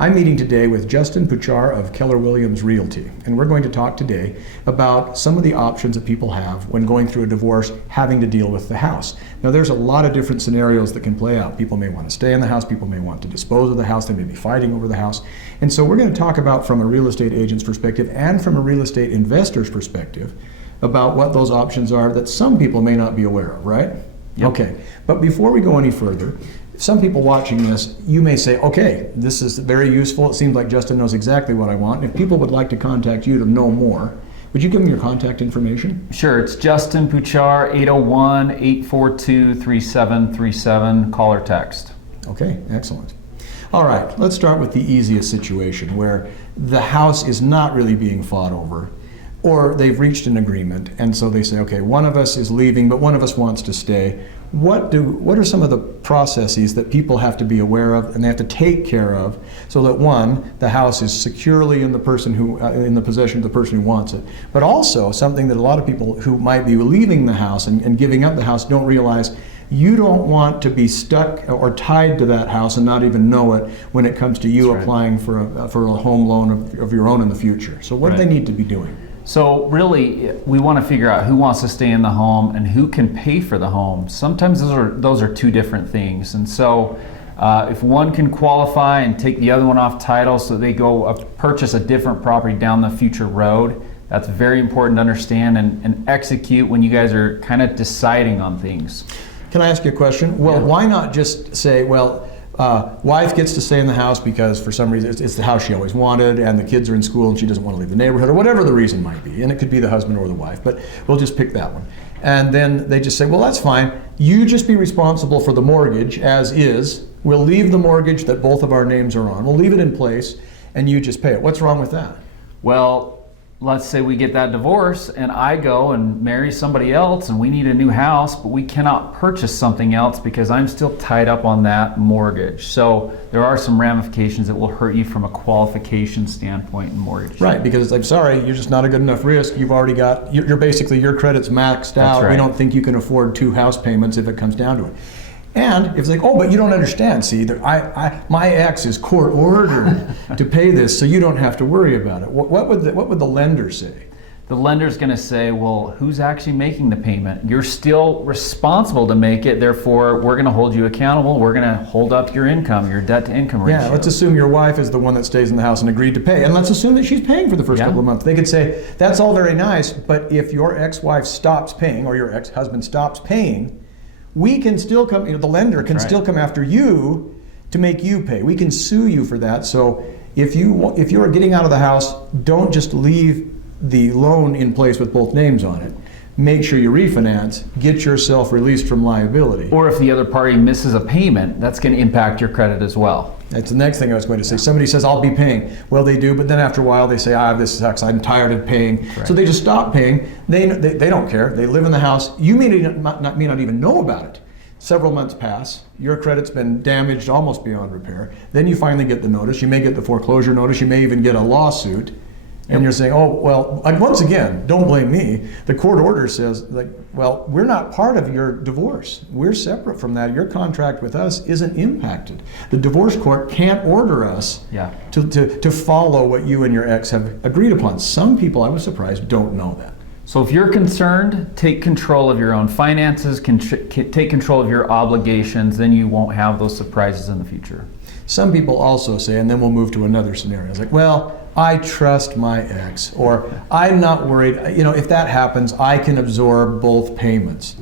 I'm meeting today with Juston Puchar of Keller Williams Realty, and we're going to talk today about some of the options that people have when going through a divorce, having to deal with the house. Now, there's a lot of different scenarios that can play out. People may want to stay in the house, people may want to dispose of the house, they may be fighting over the house. And so we're going to talk about, from a real estate agent's perspective and from a real estate investor's perspective, about what those options are that some people may not be aware of, right? Yep. Okay, but before we go any further, some people watching this, you may say, okay, this is very useful. It seems like Juston knows exactly what I want. If people would like to contact you to know more, would you give them your contact information? Sure, it's Juston Puchar, 801-842-3737, call or text. Okay, excellent. All right, let's start with the easiest situation where the house is not really being fought over, or they've reached an agreement, and so they say, okay, one of us is leaving, but one of us wants to stay. What are some of the processes that people have to be aware of and they have to take care of so that, one, the house is securely in the possession of the person who wants it, but also something that a lot of people who might be leaving the house and giving up the house don't realize: you don't want to be stuck or tied to that house and not even know it when it comes to you applying for a home loan of your own in the future. So what do they need to be doing? So really, we want to figure out who wants to stay in the home and who can pay for the home. Sometimes those are two different things. And so if one can qualify and take the other one off title so they go purchase a different property down the future road, that's very important to understand and execute when you guys are kind of deciding on things. Can I ask you a question? Well, Yeah. Why not just say, well, wife gets to stay in the house because for some reason it's the house she always wanted, and the kids are in school and she doesn't want to leave the neighborhood, or whatever the reason might be. And it could be the husband or the wife, but we'll just pick that one. And then they just say, well, that's fine. You just be responsible for the mortgage as is. We'll leave the mortgage that both of our names are on. We'll leave it in place and you just pay it. What's wrong with that? Well, let's say we get that divorce and I go and marry somebody else and we need a new house, but we cannot purchase something else because I'm still tied up on that mortgage. So there are some ramifications that will hurt you from a qualification standpoint in mortgage. Right, because I'm sorry, you're just not a good enough risk. You've already got, you're basically, your credit's maxed out. right. We don't think you can afford 2 house payments if it comes down to it. And if it's like, oh, but you don't understand. See, my ex is court ordered to pay this, so you don't have to worry about it. What would the lender say? The lender's going to say, well, who's actually making the payment? You're still responsible to make it, therefore we're going to hold you accountable. We're going to hold up your income, your debt to income ratio. Yeah, let's assume your wife is the one that stays in the house and agreed to pay. And let's assume that she's paying for the first couple of months. They could say, that's all very nice, but if your ex-wife stops paying or your ex-husband stops paying, we can still come, the lender can still come after you to make you pay. We can sue you for that. So if you're getting out of the house, don't just leave the loan in place with both names on it. Make sure you refinance, get yourself released from liability. Or if the other party misses a payment, that's going to impact your credit as well. That's the next thing I was going to say. Somebody says, I'll be paying. Well, they do, but then after a while they say, this sucks, I'm tired of paying. Right. So they just stop paying. They don't care. They live in the house. You may not even know about it. Several months pass. Your credit's been damaged almost beyond repair. Then you finally get the notice. You may get the foreclosure notice. You may even get a lawsuit. And you're saying, oh, well, once again, don't blame me. The court order says, well, we're not part of your divorce. We're separate from that. Your contract with us isn't impacted. The divorce court can't order us to follow what you and your ex have agreed upon. Some people, I was surprised, don't know that. So if you're concerned, take control of your own finances, take control of your obligations, then you won't have those surprises in the future. Some people also say, and then we'll move to another scenario. It's like, well, I trust my ex, or I'm not worried. If that happens, I can absorb both payments.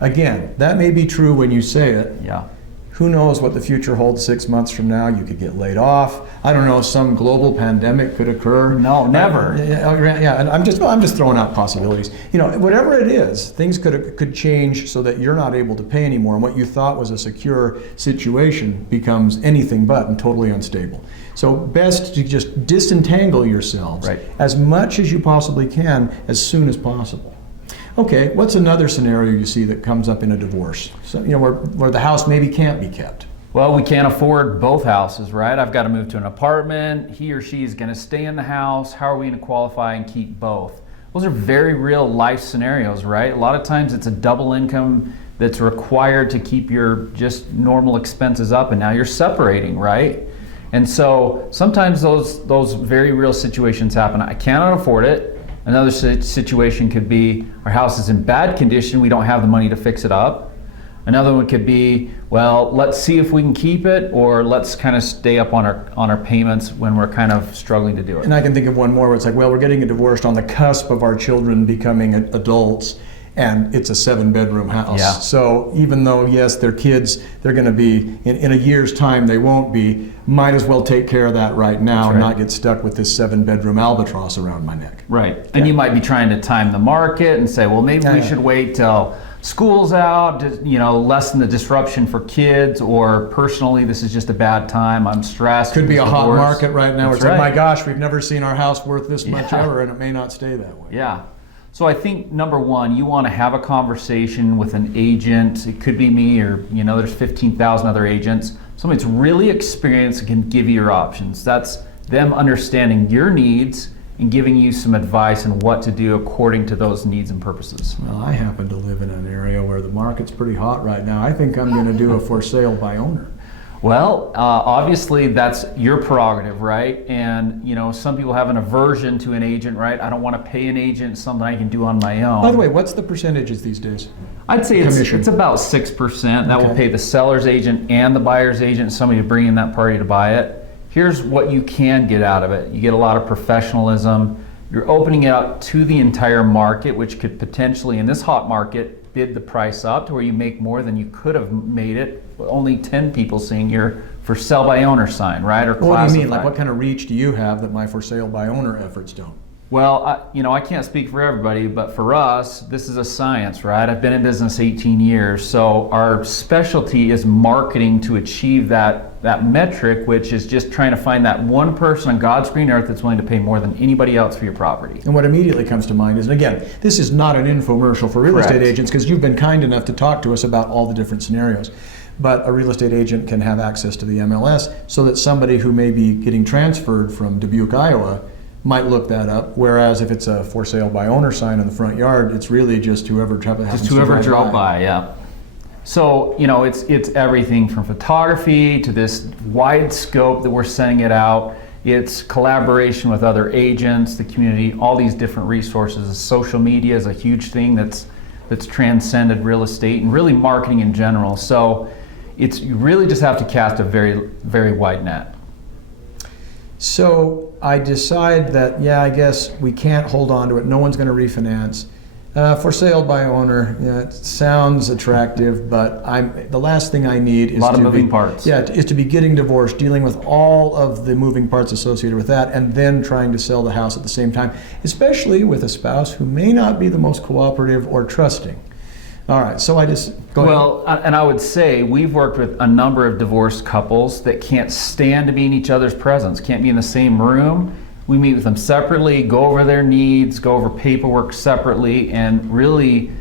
Again, that may be true when you say it. Yeah. Who knows what the future holds 6 months from now? You could get laid off. I don't know, some global pandemic could occur. No, never. Yeah, and I'm just throwing out possibilities. Whatever it is, things could change so that you're not able to pay anymore, and what you thought was a secure situation becomes anything but and totally unstable. So best to just disentangle yourselves as much as you possibly can as soon as possible. Okay, what's another scenario you see that comes up in a divorce? So, where the house maybe can't be kept. Well, we can't afford both houses, right? I've got to move to an apartment. He or she is going to stay in the house. How are we going to qualify and keep both? Those are very real life scenarios, right? A lot of times it's a double income that's required to keep your just normal expenses up, and now you're separating, right? And so sometimes those very real situations happen. I cannot afford it. Another situation could be our house is in bad condition. We don't have the money to fix it up. Another one could be, well, let's see if we can keep it, or let's kind of stay up on our payments when we're kind of struggling to do it. And I can think of one more where it's like, well, we're getting divorced on the cusp of our children becoming adults, and it's a 7-bedroom house. Yeah. So even though, yes, they're kids, they're going to be, in a year's time, they won't be, might as well take care of that right now and not get stuck with this 7-bedroom albatross around my neck. Right. And you might be trying to time the market and say, well, maybe we should wait till school's out, lessen the disruption for kids, or personally, this is just a bad time, I'm stressed. Could be a hot market right now. That's It's like, my gosh, we've never seen our house worth this much ever, and it may not stay that way. Yeah. So I think number one, you want to have a conversation with an agent. It could be me, or there's 15,000 other agents. Somebody that's really experienced and can give you your options. That's them understanding your needs and giving you some advice on what to do according to those needs and purposes. Well, I happen to live in an area where the market's pretty hot right now. I think I'm going to do a for sale by owner. Well, obviously that's your prerogative, right? And some people have an aversion to an agent, right? I don't want to pay an agent, something I can do on my own. By the way, what's the percentages these days? I'd say it's about 6%. That will pay the seller's agent and the buyer's agent, somebody to bring in that party to buy it. Here's what you can get out of it. You get a lot of professionalism. You're opening it up to the entire market, which could potentially, in this hot market, bid the price up to where you make more than you could have made it with only 10 people seeing your for sale by owner sign, right? Or what do you mean? Like, what kind of reach do you have that my for sale by owner efforts don't? Well, I can't speak for everybody, but for us, this is a science, right? I've been in business 18 years, so our specialty is marketing to achieve that metric, which is just trying to find that one person on God's green earth that's willing to pay more than anybody else for your property. And what immediately comes to mind is, and again, this is not an infomercial for real estate agents, because you've been kind enough to talk to us about all the different scenarios. But a real estate agent can have access to the MLS so that somebody who may be getting transferred from Dubuque, Iowa, might look that up. Whereas if it's a for sale by owner sign in the front yard, it's really just whoever drove by. Yeah. So it's everything from photography to this wide scope that we're sending it out. It's collaboration with other agents, the community, all these different resources. Social media is a huge thing that's transcended real estate and really marketing in general. So you really just have to cast a very, very wide net. So I decide that, I guess we can't hold on to it. No one's going to refinance. For sale by owner, it sounds attractive, but the last thing I need is a lot of moving parts. Yeah, is to be getting divorced, dealing with all of the moving parts associated with that, and then trying to sell the house at the same time, especially with a spouse who may not be the most cooperative or trusting. All right, so I just go ahead. Well, and I would say we've worked with a number of divorced couples that can't stand to be in each other's presence, can't be in the same room. We meet with them separately, go over their needs, go over paperwork separately, and really,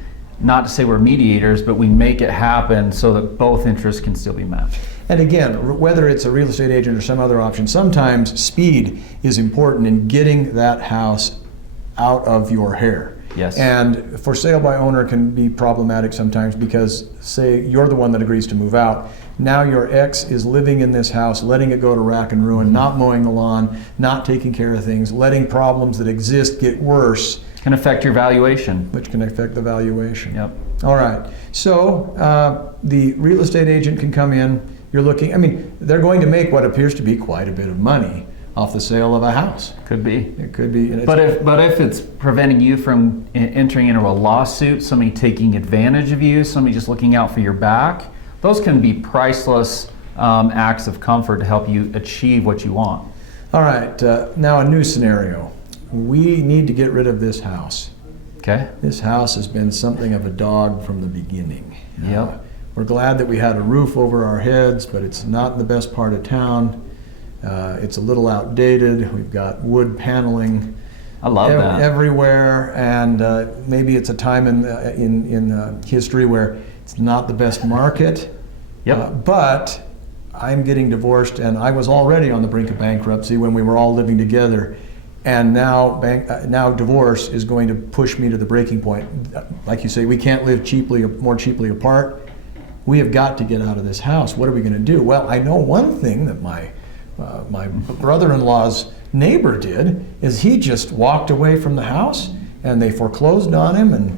not to say we're mediators, but we make it happen so that both interests can still be met. And again, whether it's a real estate agent or some other option, sometimes speed is important in getting that house out of your hair. Yes. And for sale by owner can be problematic sometimes because, say, you're the one that agrees to move out. Now your ex is living in this house, letting it go to rack and ruin, not mowing the lawn, not taking care of things, letting problems that exist get worse. Can affect your valuation. Which can affect the valuation. Yep. All right. So the real estate agent can come in. You're looking, they're going to make what appears to be quite a bit of money off the sale of a house. Could be. It could be. But if it's preventing you from entering into a lawsuit, somebody taking advantage of you, somebody just looking out for your back, those can be priceless acts of comfort to help you achieve what you want. All right. Now a new scenario. We need to get rid of this house. Okay. This house has been something of a dog from the beginning. Yep. We're glad that we had a roof over our heads, but it's not in the best part of town. It's a little outdated. We've got wood paneling. I love that. Everywhere, and maybe it's a time in history where it's not the best market. Yep. But I'm getting divorced, and I was already on the brink of bankruptcy when we were all living together. And now divorce is going to push me to the breaking point. Like you say, we can't live more cheaply apart. We have got to get out of this house. What are we going to do? Well, I know one thing that my my brother-in-law's neighbor did is he just walked away from the house and they foreclosed on him, and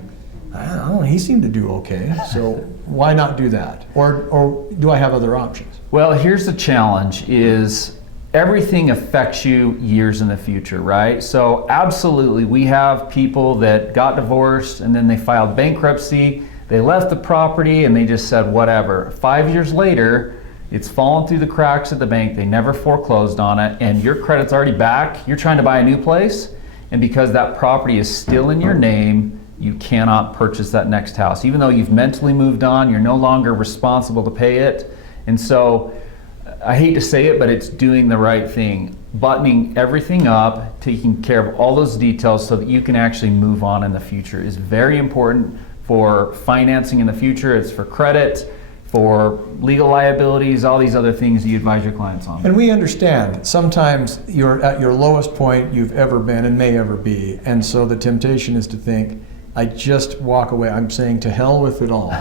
I don't know, he seemed to do okay. So why not do that? Or do I have other options? Well, here's the challenge is everything affects you years in the future, right? So absolutely, we have people that got divorced and then they filed bankruptcy, they left the property and they just said whatever. 5 years later, it's fallen through the cracks at the bank, they never foreclosed on it, and your credit's already back, you're trying to buy a new place, and because that property is still in your name, you cannot purchase that next house. Even though you've mentally moved on, you're no longer responsible to pay it. And so, I hate to say it, but it's doing the right thing. Buttoning everything up, taking care of all those details so that you can actually move on in the future is very important for financing in the future. It's for credit, for legal liabilities, all these other things you advise your clients on. And we understand sometimes you're at your lowest point you've ever been and may ever be. And so the temptation is to think, I just walk away. I'm saying to hell with it all,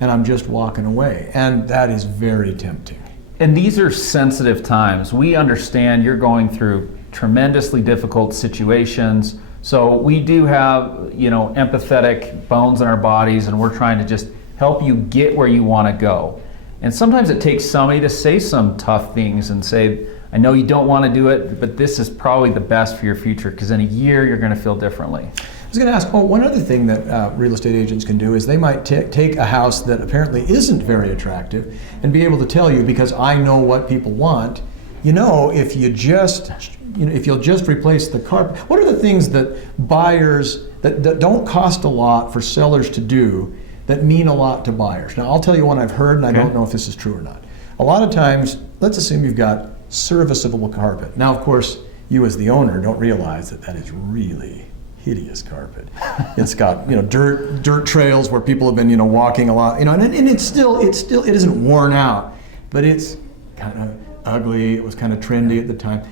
and I'm just walking away. And that is very tempting. And these are sensitive times. We understand you're going through tremendously difficult situations. So we do have, empathetic bones in our bodies, and we're trying to just help you get where you want to go. And sometimes it takes somebody to say some tough things and say, I know you don't want to do it, but this is probably the best for your future, because in a year you're going to feel differently. I was going to ask, one other thing that real estate agents can do is they might take a house that apparently isn't very attractive and be able to tell you, because I know what people want, if you'll just replace the carpet. What are the things that buyers, that don't cost a lot for sellers to do, that mean a lot to buyers? Now, I'll tell you one I've heard, and I don't know if this is true or not. A lot of times, let's assume you've got serviceable carpet. Now, of course, you as the owner don't realize that is really hideous carpet. It's got dirt trails where people have been walking a lot, and it isn't worn out, but it's kind of ugly. It was kind of trendy at the time.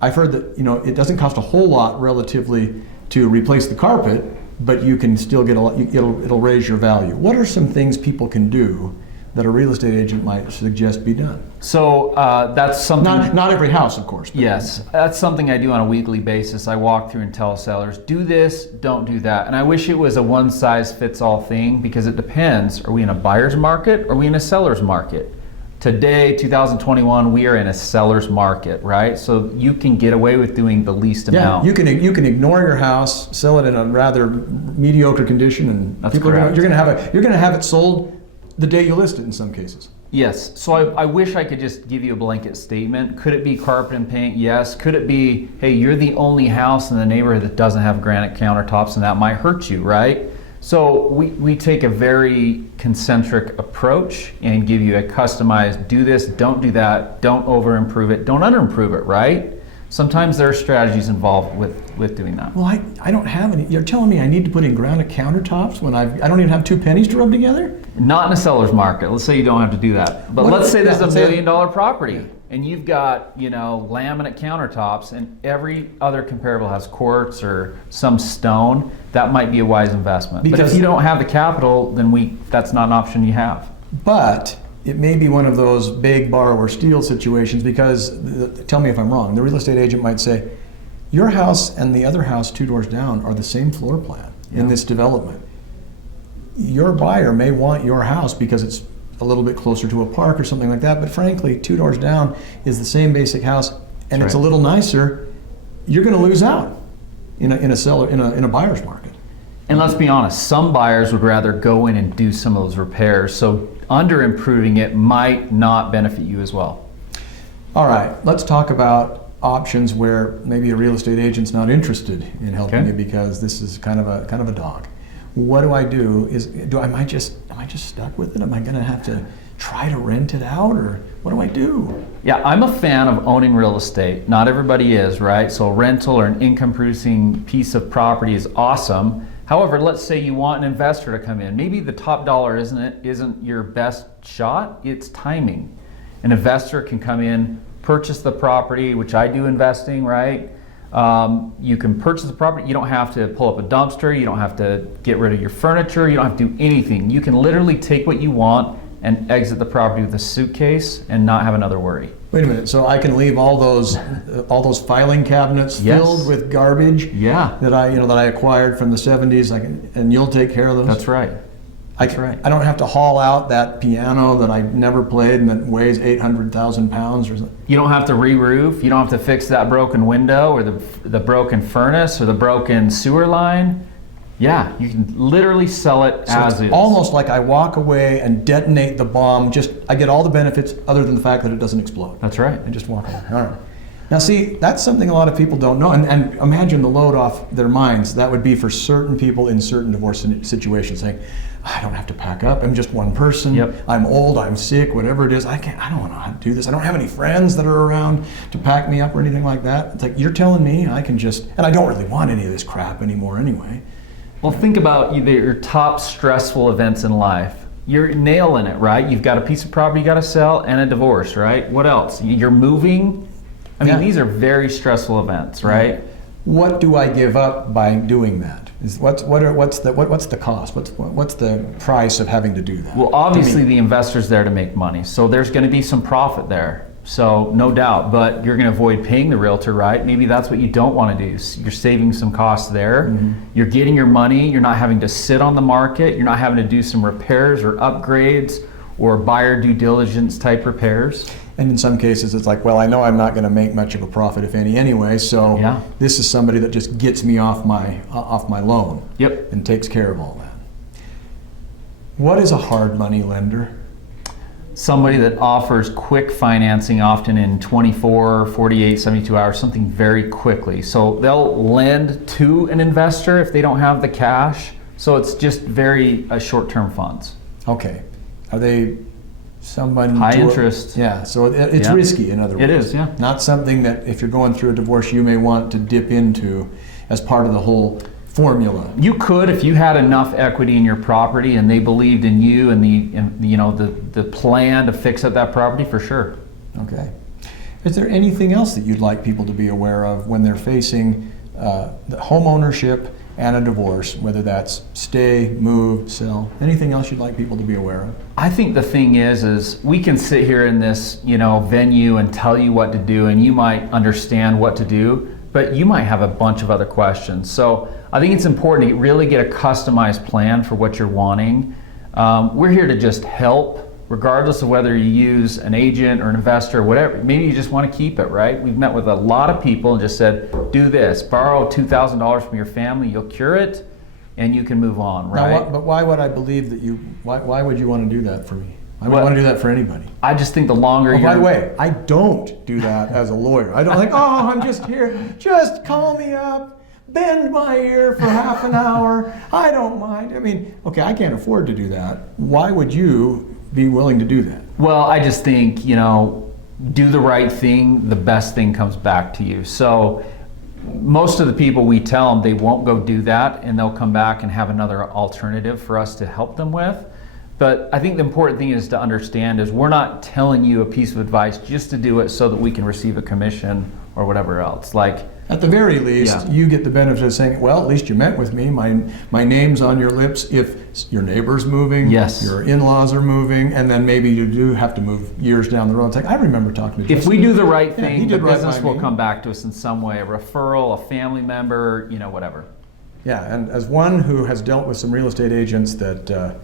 I've heard that it doesn't cost a whole lot relatively to replace the carpet, but you can still get a lot. It'll raise your value. What are some things people can do that a real estate agent might suggest be done? So that's something. Not every house, of course. Yes, that's something I do on a weekly basis. I walk through and tell sellers, do this, don't do that. And I wish it was a one-size-fits-all thing, because it depends. Are we in a buyer's market or are we in a seller's market? Today, 2021, we are in a seller's market, right? So you can get away with doing the least amount. You can ignore your house, sell it in a rather mediocre condition, and that's people correct. You're going to have it sold the day you list it in some cases. Yes, so I wish I could just give you a blanket statement. Could it be carpet and paint? Yes. Could it be, hey, you're the only house in the neighborhood that doesn't have granite countertops, and that might hurt you, right? So we take a very concentric approach and give you a customized, do this, don't do that, don't over improve it, don't under improve it, right? Sometimes there are strategies involved with doing that. Well, I don't have any. You're telling me I need to put in granite countertops when I don't even have two pennies to rub together? Not in a seller's market. Let's say you don't have to do that. But let's say there's $1 million property and you've got, laminate countertops, and every other comparable has quartz or some stone. That might be a wise investment. But if you don't have the capital, then that's not an option you have. But it may be one of those beg, borrow, or steal situations, because, tell me if I'm wrong, the real estate agent might say, your house and the other house 2 doors down are the same floor plan in this development. Your buyer may want your house because it's a little bit closer to a park or something like that, but frankly, 2 doors down is the same basic house, and it's a little nicer. You're going to lose out in a buyer's market. And let's be honest, some buyers would rather go in and do some of those repairs, so under improving it might not benefit you as well. All right, let's talk about options where maybe a real estate agent's not interested in helping you because this is kind of a dog. What do I do? Am I just stuck with it? Am I going to have to try to rent it out, or what do I do? Yeah, I'm a fan of owning real estate. Not everybody is, right? So a rental or an income producing piece of property is awesome. However, let's say you want an investor to come in. Maybe the top dollar isn't your best shot, it's timing. An investor can come in, purchase the property, which I do investing, right? You can purchase the property. You don't have to pull up a dumpster. You don't have to get rid of your furniture. You don't have to do anything. You can literally take what you want, and exit the property with a suitcase and not have another worry. Wait a minute, so I can leave all those filing cabinets Yes. filled with garbage Yeah, that I acquired from the 70s, and you'll take care of those? that's right. That's right. I don't have to haul out that piano that I never played and that weighs 800,000 pounds or something? You don't have to re-roof. You don't have to fix that broken window or the broken furnace or the broken sewer line. Yeah, you can literally sell it So as it's is. almost like I walk away and detonate the bomb, I get all the benefits other than the fact that it doesn't explode. That's right. I just walk away. All right. Now see, that's something a lot of people don't know, and imagine the load off their minds. That would be for certain people in certain divorce situations, saying, I don't have to pack up, I'm just one person, Yep. I'm old, I'm sick, whatever it is, I don't know how to do this, I don't have any friends that are around to pack me up or anything like that. It's like, you're telling me I can just, and I don't really want any of this crap anymore anyway. Well, think about your top stressful events in life. You're nailing it, right? You've got a piece of property you got to sell and a divorce, right? What else? You're moving. I mean, Yeah. these are very stressful events, right? What do I give up by doing that? What's the cost? What's the price of having to do that? Well, obviously the investor's there to make money, so there's going to be some profit there. So no doubt, but you're going to avoid paying the realtor, right? Maybe that's what you don't want to do. You're saving some costs there. Mm-hmm. You're getting your money. You're not having to sit on the market. You're not having to do some repairs or upgrades or buyer due diligence type repairs. And in some cases, it's like, well, I know I'm not going to make much of a profit, if any, anyway. So Yeah. this is somebody that just gets me off my loan. Yep. And takes care of all that. What is a hard money lender? Somebody that offers quick financing, often in 24, 48, 72 hours, something very quickly. So they'll lend to an investor if they don't have the cash. So it's just very short-term funds. Okay. Are they someone High interest. Yeah. So it's Yeah. risky, in other words. It is, yeah. Not something that if you're going through a divorce, you may want to dip into as part of the whole formula. You could, if you had enough equity in your property and they believed in you and the plan to fix up that property, for sure. Okay. Is there anything else that you'd like people to be aware of when they're facing the home ownership and a divorce, whether that's stay, move, sell, anything else you'd like people to be aware of? I think the thing is we can sit here in this, venue and tell you what to do, and you might understand what to do, but you might have a bunch of other questions. So I think it's important to really get a customized plan for what you're wanting. We're here to just help, regardless of whether you use an agent or an investor or whatever. Maybe you just want to keep it, right? We've met with a lot of people and just said, do this, borrow $2,000 from your family, you'll cure it, and you can move on, right? Now, but why would I believe that why would you want to do that for me? I would Well, want to do that for anybody. I just think the longer Oh, you're... by the way, I don't do that as a lawyer. I don't think, oh, I'm just here, just call me up, bend my ear for half an hour, I don't mind. I mean, okay, I can't afford to do that. Why would you be willing to do that? Well, I just think, do the right thing, the best thing comes back to you. So most of the people we tell them they won't go do that, and they'll come back and have another alternative for us to help them with. But I think the important thing is to understand is we're not telling you a piece of advice just to do it so that we can receive a commission or whatever else. Like, At the very least, Yeah. you get the benefit of saying, well, at least you met with me. My name's on your lips if your neighbor's moving, Yes. your in-laws are moving, and then maybe you do have to move years down the road. It's like, I remember talking to if Justin. we do the right Yeah, he thing, the did right business by will me. come back to us in some way, a referral, a family member, whatever. Yeah, and as one who has dealt with some real estate agents that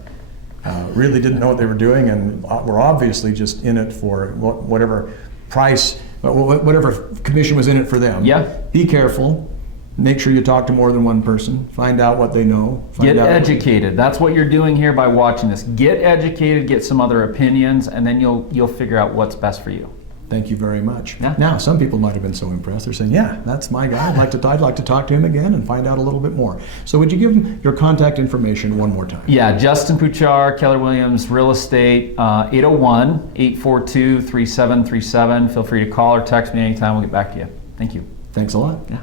really didn't know what they were doing and were obviously just in it for whatever price, whatever commission was in it for them. Yeah. Be careful. Make sure you talk to more than one person. Find out what they know. Get Find out educated. That's what you're doing here by watching this. Get educated, get some other opinions, and then you'll figure out what's best for you. Thank you very much. Yeah. Now, some people might have been so impressed. They're saying, yeah, that's my guy. I'd like to talk to him again and find out a little bit more. So would you give them your contact information one more time? Yeah, Juston Puchar, Keller Williams Real Estate, 801-842-3737. Feel free to call or text me anytime. We'll get back to you. Thank you. Thanks a lot. Yeah.